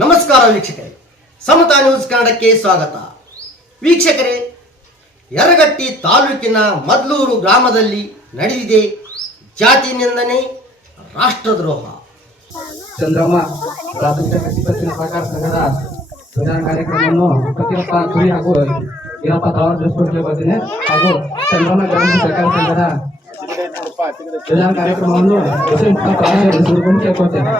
ನಮಸ್ಕಾರ ವೀಕ್ಷಕರೇ. ಸಮತಾ ನ್ಯೂಸ್ ಕನ್ನಡಕ್ಕೆ ಸ್ವಾಗತ. ವೀಕ್ಷಕರೇ, ಯರಗಟ್ಟಿ ತಾಲೂಕಿನ ಮದ್ಲೂರು ಗ್ರಾಮದಲ್ಲಿ ನಡೆದಿದೆ ಜಾತಿ ನಿಂದನೆ, ರಾಷ್ಟ್ರದ್ರೋಹ. ಚಂದ್ರಮ್ಮ, ಪ್ರಾಥಮಿಕ ಕೃಷಿ ಪತ್ತಿನ ಸಹಕಾರ ಸಂಘದ ಪ್ರಧಾನ ಕಾರ್ಯಕ್ರಮವನ್ನು ಫಕೀರಪ್ಪ ಕುರಿ ಹಾಗೂ ವೀರಪ್ಪ ತಳವಾರ ನಡೆಸಿಕೊಡ್ಲಿಕ್ಕೆ ಬರ್ತೀನಿ. ಹಾಗೂ ಚಂದ್ರಮ್ಮ ಗ್ರಾಮ ಸಹಕಾರ ಸಂಘದ ಪ್ರಧಾನ ಕಾರ್ಯಕ್ರಮವನ್ನು ಕೇಳ್ಕೊಳ್ತೇನೆ.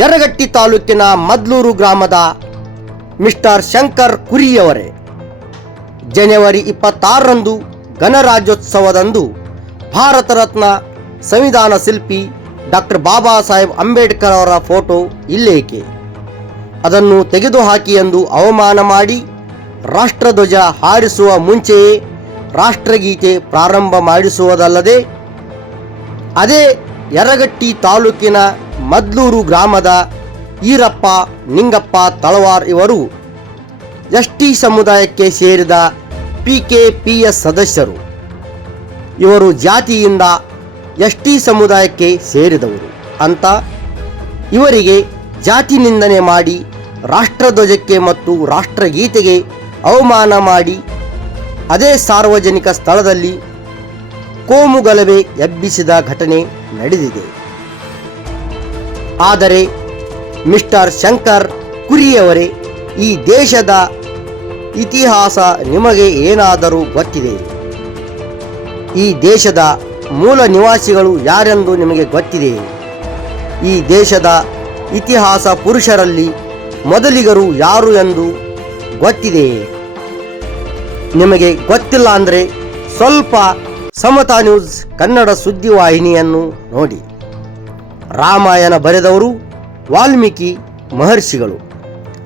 ಯರಗಟ್ಟಿ ತಾಲೂಕಿನ ಮದ್ಲೂರು ಗ್ರಾಮದ ಮಿಸ್ಟರ್ ಶಂಕರ್ ಕುರಿಯವರೇ. ಜನವರಿ ಇಪ್ಪತ್ತಾರರಂದು ಗಣರಾಜ್ಯೋತ್ಸವದಂದು ಭಾರತ ರತ್ನ ಸಂವಿಧಾನ ಶಿಲ್ಪಿ ಡಾಕ್ಟರ್ ಬಾಬಾ ಸಾಹೇಬ್ ಅಂಬೇಡ್ಕರ್ ಅವರ ಫೋಟೋ ಇಲ್ಲೇಕೆ? ಅದನ್ನು ತೆಗೆದುಹಾಕಿ ಎಂದು ಅವಮಾನ ಮಾಡಿ ರಾಷ್ಟ್ರಧ್ವಜ ಹಾರಿಸುವ ಮುಂಚೆಯೇ ರಾಷ್ಟ್ರಗೀತೆ ಪ್ರಾರಂಭ ಮಾಡಿಸುವುದಲ್ಲದೆ, ಅದೇ ಯರಗಟ್ಟಿ ತಾಲೂಕಿನ ಮದ್ಲೂರು ಗ್ರಾಮದ ಈರಪ್ಪ, ನಿಂಗಪ್ಪ, ತಳವಾರ್ ಇವರು ಎಸ್ ಟಿ ಸಮುದಾಯಕ್ಕೆ ಸೇರಿದ ಪಿ ಕೆ ಪಿ ಎಸ್ ಸದಸ್ಯರು. ಇವರು ಜಾತಿಯಿಂದ ಎಸ್ ಟಿ ಸಮುದಾಯಕ್ಕೆ ಸೇರಿದವರು. ಅಂತ ಇವರಿಗೆ ಜಾತಿ ನಿಂದನೆ ಮಾಡಿ, ರಾಷ್ಟ್ರಧ್ವಜಕ್ಕೆ ಮತ್ತು ರಾಷ್ಟ್ರಗೀತೆಗೆ ಅವಮಾನ ಮಾಡಿ, ಅದೇ ಸಾರ್ವಜನಿಕ ಸ್ಥಳದಲ್ಲಿ ಕೋಮು ಗಲಭೆ ಎಬ್ಬಿಸಿದ ಘಟನೆ ನಡೆದಿದೆ. ಆದರೆ ಮಿಸ್ಟರ್ ಶಂಕರ್ ಕುರಿಯವರೇ ಈ ದೇಶದ ಇತಿಹಾಸ ನಿಮಗೆ ಏನಾದರೂ ಗೊತ್ತಿದೆ? ಈ ದೇಶದ ಮೂಲ ನಿವಾಸಿಗಳು ಯಾರೆಂದು ನಿಮಗೆ ಗೊತ್ತಿದೆ? ಈ ದೇಶದ ಇತಿಹಾಸ ಪುರುಷರಲ್ಲಿ ಮೊದಲಿಗರು ಯಾರು ಎಂದು ಗೊತ್ತಿದೆ? ನಿಮಗೆ ಗೊತ್ತಿಲ್ಲ ಅಂದರೆ ಸ್ವಲ್ಪ ಸಮತಾ ನ್ಯೂಸ್ ಕನ್ನಡ ಸುದ್ದಿವಾಹಿನಿಯನ್ನು ನೋಡಿ. ರಾಮಾಯಣ ಬರೆದವರು ವಾಲ್ಮೀಕಿ ಮಹರ್ಷಿಗಳು.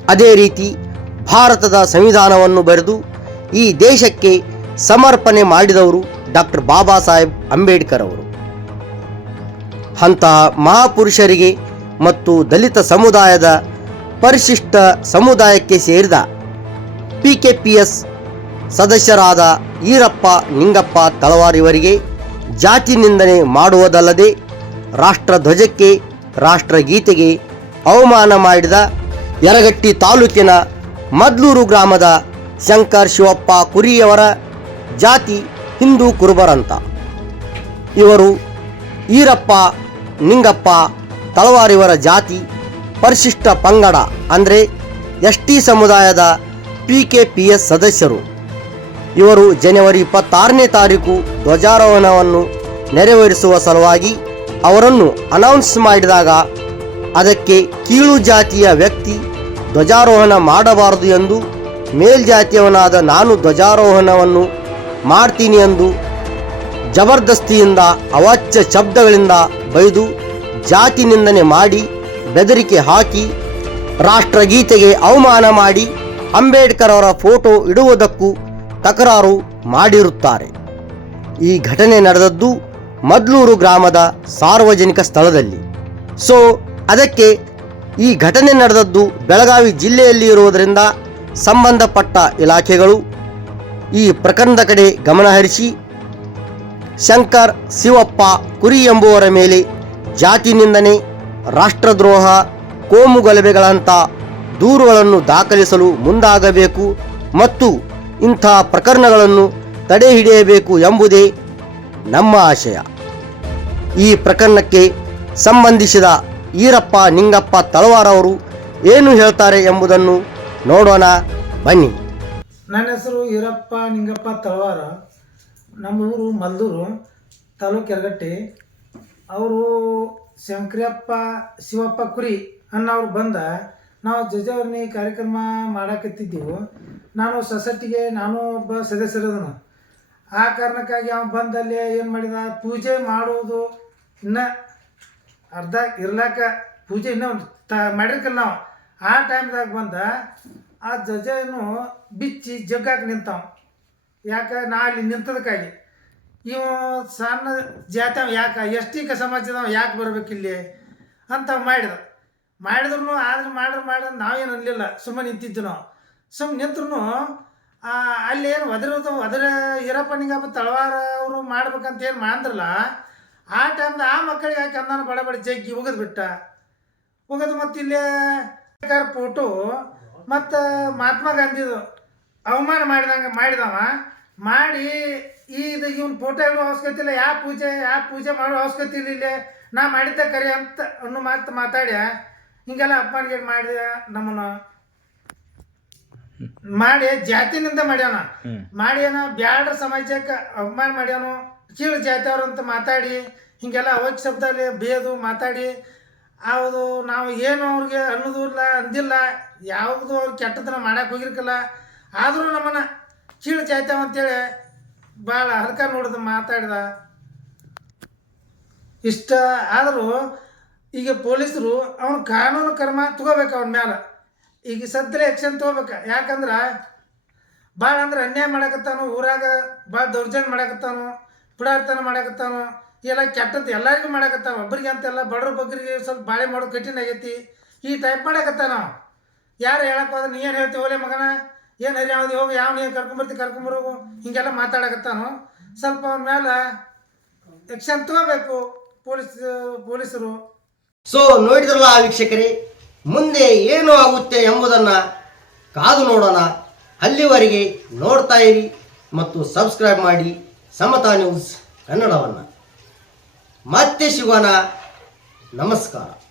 ಅದೇ ರೀತಿ ಭಾರತದ ಸಂವಿಧಾನವನ್ನು ಬರೆದು ಈ ದೇಶಕ್ಕೆ ಸಮರ್ಪಣೆ ಮಾಡಿದವರು ಡಾಕ್ಟರ್ ಬಾಬಾ ಸಾಹೇಬ್ ಅಂಬೇಡ್ಕರ್ ಅವರು. ಅಂತಹ ಮಹಾಪುರುಷರಿಗೆ ಮತ್ತು ದಲಿತ ಸಮುದಾಯದ ಪರಿಶಿಷ್ಟ ಸಮುದಾಯಕ್ಕೆ ಸೇರಿದ ಪಿ ಕೆ ಪಿ ಎಸ್ ಸದಸ್ಯರಾದ ಈರಪ್ಪ, ನಿಂಗಪ್ಪ ತಳವಾರ್ ಇವರಿಗೆ ಜಾತಿ ನಿಂದನೆ ಮಾಡುವುದಲ್ಲದೆ ರಾಷ್ಟ್ರಧ್ವಜಕ್ಕೆ, ರಾಷ್ಟ್ರಗೀತೆಗೆ ಅವಮಾನ ಮಾಡಿದ ಯರಗಟ್ಟಿ ತಾಲೂಕಿನ ಮದ್ಲೂರು ಗ್ರಾಮದ ಶಂಕರ್ ಶಿವಪ್ಪ ಕುರಿಯವರ ಜಾತಿ ಹಿಂದೂ ಕುರುಬರಂತ. ಇವರು ಈರಪ್ಪ, ನಿಂಗಪ್ಪ ತಳವಾರಿವರ ಜಾತಿ, ಪರಿಶಿಷ್ಟ ಪಂಗಡ ಅಂದರೆ ಎಸ್ ಟಿ ಸಮುದಾಯದ ಪಿ ಕೆ ಪಿ ಎಸ್ ಸದಸ್ಯರು. ಇವರು ಜನವರಿ ಇಪ್ಪತ್ತಾರನೇ ತಾರೀಕು ಧ್ವಜಾರೋಹಣವನ್ನು ನೆರವೇರಿಸುವ ಸಲುವಾಗಿ ಅವರನ್ನು ಅನೌನ್ಸ್ ಮಾಡಿದಾಗ ಅದಕ್ಕೆ ಕೀಳು ಜಾತಿಯ ವ್ಯಕ್ತಿ ಧ್ವಜಾರೋಹಣ ಮಾಡಬಾರದು ಎಂದು ಮೇಲ್ಜಾತಿಯವನಾದ ನಾನು ಧ್ವಜಾರೋಹಣವನ್ನು ಮಾಡ್ತೀನಿ ಎಂದು ಜಬರ್ದಸ್ತಿಯಿಂದ, ಅವಾಚ್ಯ ಶಬ್ದಗಳಿಂದ ಬೈದು ಜಾತಿ ನಿಂದನೆ ಮಾಡಿ ಬೆದರಿಕೆ ಹಾಕಿ ರಾಷ್ಟ್ರಗೀತೆಗೆ ಅವಮಾನ ಮಾಡಿ ಅಂಬೇಡ್ಕರ್ ಅವರ ಫೋಟೋ ಇಡುವುದಕ್ಕೂ ತಕರಾರು ಮಾಡಿರುತ್ತಾರೆ. ಈ ಘಟನೆ ನಡೆದದ್ದು ಮದ್ಲೂರು ಗ್ರಾಮದ ಸಾರ್ವಜನಿಕ ಸ್ಥಳದಲ್ಲಿ. ಸೊ, ಅದಕ್ಕೆ ಈ ಘಟನೆ ನಡೆದದ್ದು ಬೆಳಗಾವಿ ಜಿಲ್ಲೆಯಲ್ಲಿ ಇರುವುದರಿಂದ ಸಂಬಂಧಪಟ್ಟ ಇಲಾಖೆಗಳು ಈ ಪ್ರಕರಣದ ಕಡೆ ಗಮನಹರಿಸಿ ಶಂಕರ್ ಶಿವಪ್ಪ ಕುರಿ ಎಂಬುವರ ಮೇಲೆ ಜಾತಿ ನಿಂದನೆ, ರಾಷ್ಟ್ರದ್ರೋಹ, ಕೋಮು ಗಲಭೆಗಳಂಥ ದೂರುಗಳನ್ನು ದಾಖಲಿಸಲು ಮುಂದಾಗಬೇಕು ಮತ್ತು ಇಂಥ ಪ್ರಕರಣಗಳನ್ನು ತಡೆ ಹಿಡಿಯಬೇಕು ಎಂಬುದೇ ನಮ್ಮ ಆಶಯ. ಈ ಪ್ರಕರಣಕ್ಕೆ ಸಂಬಂಧಿಸಿದ ಈರಪ್ಪ, ನಿಂಗಪ್ಪ ತಳವಾರ ಅವರು ಏನು ಹೇಳ್ತಾರೆ ಎಂಬುದನ್ನು ನೋಡೋಣ, ಬನ್ನಿ. ನನ್ನ ಹೆಸರು ಈರಪ್ಪ, ನಿಂಗಪ್ಪ, ತಳವಾರ. ನಮ್ಮ ಊರು ಮಲ್ದೂರು, ತಾಲೂಕು ಎರಗಟ್ಟಿ ಅವರು ಶಂಕರಪ್ಪ ಶಿವಪ್ಪ ಕುರಿ ಅನ್ನೋರು ಬಂದ. ನಾವು ಜಜವರ್ಣಿ ಕಾರ್ಯಕ್ರಮ ಮಾಡಾಕತ್ತಿದ್ದೆವು. ನಾನು ಸೊಸೈಟಿಗೆ ನಾನು ಒಬ್ಬ ಸದಸ್ಯರದನು ಆ ಕಾರಣಕ್ಕಾಗಿ ಅವನು ಬಂದಲ್ಲಿ ಏನು ಮಾಡಿದ? ಪೂಜೆ ಮಾಡುವುದು ಇನ್ನು ಅರ್ಧ ಇರ್ಲಾಕ ಪೂಜೆ ಇನ್ನೂ ತ ಮಾಡಿರ್ಕಲ್ಲ ನಾವು. ಆ ಟೈಮ್ದಾಗ ಬಂದ ಆ ಜಜನು ಬಿಚ್ಚಿ ಜಗ್ಗಾಕ ನಿಂತಾವ. ಯಾಕೆ? ನಾ ಅಲ್ಲಿ ನಿಂತದಕ್ಕಾಗಿ. ಇವ ಸಣ್ಣ ಜಾತ ಯಾಕೆ? ಎಷ್ಟೀಕ ಸಮಾಜದವ ಯಾಕೆ ಬರ್ಬೇಕಿಲ್ಲಿ ಅಂತ ಮಾಡಿದ. ಮಾಡಿದ್ರು ಆದ್ರೆ ಮಾಡ್ರೆ ಮಾಡಿದ್ರೆ ನಾವೇನು ಅನ್ಲಿಲ್ಲ. ಸುಮ್ಮನೆ ನಿಂತಿದ್ದು ನಾವು. ಸುಮ್ಮನೆ ನಿಂತ್ರು ಅಲ್ಲಿ ಏನು ಒದರೋದು ಒದರ ಈರಪ್ಪ ನಿಂಗಪ್ಪ ತಳವಾರ ಅವರು ಮಾಡ್ಬೇಕಂತ ಏನು ಮಾಡಿದ್ರಲ್ಲ ಆ ಟೈಮ್ದ ಆ ಮಕ್ಕಳಿಗೆ ಯಾಕೆ ಅಂದಾನ ಬಡ ಬಡ ಜಗ್ಗಿ ಉಗದ್ ಬಿಟ್ಟ. ಉಗದು ಮತ್ತು ಇಲ್ಲೇ ಫೋಟೋ ಮತ್ತು ಮಹಾತ್ಮ ಗಾಂಧಿದು ಅವಮಾನ ಮಾಡಿದಂಗೆ ಮಾಡಿದವ. ಮಾಡಿ ಇದು ಇವನ್ ಫೋಟೋ ಇಡುವ ಅವಶ್ಯಕತೆ ಇಲ್ಲ ಯಾವ ಪೂಜೆ ಯಾವ ಪೂಜೆ ಮಾಡೋ ಅವಶ್ಯಕತೆ ಇಲ್ಲ ಇಲ್ಲೇ. ನಾ ಮಾಡಿದ್ದೆ ಕರೆ ಅಂತ ಅನ್ನೋ ಮಾತು ಮಾತಾಡ್ಯ. ಹಿಂಗೆಲ್ಲ ಅಪ್ಪನಿಗೆ ಮಾಡಿದ ನಮ್ಮನ್ನ. ಮಾಡಿ ಜಾತಿನಿಂದ ಮಾಡ್ಯಾನ. ಮಾಡ್ಯಾನ ಬ್ಯಾಡ್ರ ಸಮಾಜಕ್ಕೆ ಅವಮಾನ ಮಾಡ್ಯಾನು. ಕೀಳು ಅಂತ ಮಾತಾಡಿ, ಹಿಂಗೆಲ್ಲ ಶಬ್ದ ಶಬ್ದಲ್ಲಿ ಬೇದು ಮಾತಾಡಿ ಅವರು ನಾವು ಏನು ಅವ್ರಿಗೆ ಅನ್ನೋದು ಇಲ್ಲ, ಅಂದಿಲ್ಲ, ಯಾವುದು ಅವ್ರು ಕೆಟ್ಟದನ್ನ ಮಾಡಕ್ಕೆ ಹೋಗಿರ್ಕಲ್ಲ. ಆದರೂ ನಮ್ಮನ್ನು ಕೀಳು ಜಾತ್ಯಾವ ಅಂತೇಳಿ ಭಾಳ ಹರ್ಕ ನೋಡಿದ ಮಾತಾಡಿದ. ಇಷ್ಟ ಆದರೂ ಈಗ ಪೊಲೀಸರು ಅವ್ನ ಕಾನೂನು ಕ್ರಮ ತಗೋಬೇಕು ಅವನ ಮೇಲೆ ಈಗ ಸದ್ಯ ಆ್ಯಕ್ಷನ್ ತೊಗೋಬೇಕು. ಯಾಕಂದ್ರೆ ಭಾಳ ಅಂದ್ರೆ ಅನ್ಯಾಯ ಮಾಡಕತ್ತಾನು, ಊರಾಗ ಭಾಳ ದೌರ್ಜನ್ಯ ಮಾಡಕತ್ತಾನು. ಪುಡಾರ್ತನ ಮಾಡಕತ್ತಾನ? ಎಲ್ಲ ಕೆಟ್ಟದ್ದು ಎಲ್ಲರಿಗೂ ಮಾಡಾಕತ್ತಾವ ಒಬ್ಬರಿಗೆ ಅಂತೆಲ್ಲ ಬಡ್ರ ಬಗ್ಗರಿಗೆ ಸ್ವಲ್ಪ ಬಾಳೆ ಮಾಡೋದು ಕಠಿಣ ಆಗೈತಿ. ಈ ಟೈಪ್ ಮಾಡಾಕತ್ತಾನ. ಯಾರು ಹೇಳಕ್ ಹೋದ್ರೆ ನೀ ಏನು ಹೇಳ್ತೀವಿ ಓಲೆ ಮಗನ? ಏನು ಹರಿ ಯಾವ್ದು ಹೋಗಿ, ಯಾವ ನೀನು ಕರ್ಕೊಂಬರ್ತಿ ಕರ್ಕೊಂಬರೋಗು ಹಿಂಗೆಲ್ಲ ಮಾತಾಡಕತ್ತಾನು? ಸ್ವಲ್ಪ ಅವನ ಮೇಲೆ ಎಕ್ಷನ್ ತಗೋಬೇಕು ಪೊಲೀಸ್, ಪೊಲೀಸರು. ಸೊ ನೋಡಿದ್ರಲ್ಲ ವೀಕ್ಷಕರೇ, ಮುಂದೆ ಏನು ಆಗುತ್ತೆ ಎಂಬುದನ್ನು ಕಾದು ನೋಡೋಣ. ಅಲ್ಲಿವರೆಗೆ ನೋಡ್ತಾ ಇರಿ ಮತ್ತು ಸಬ್ಸ್ಕ್ರೈಬ್ ಮಾಡಿ. ಸಮತಾ ನ್ಯೂಸ್ ಕನ್ನಡವನ್ನು. ಮತ್ತೆ ಸಿಗೋಣ ನಮಸ್ಕಾರ.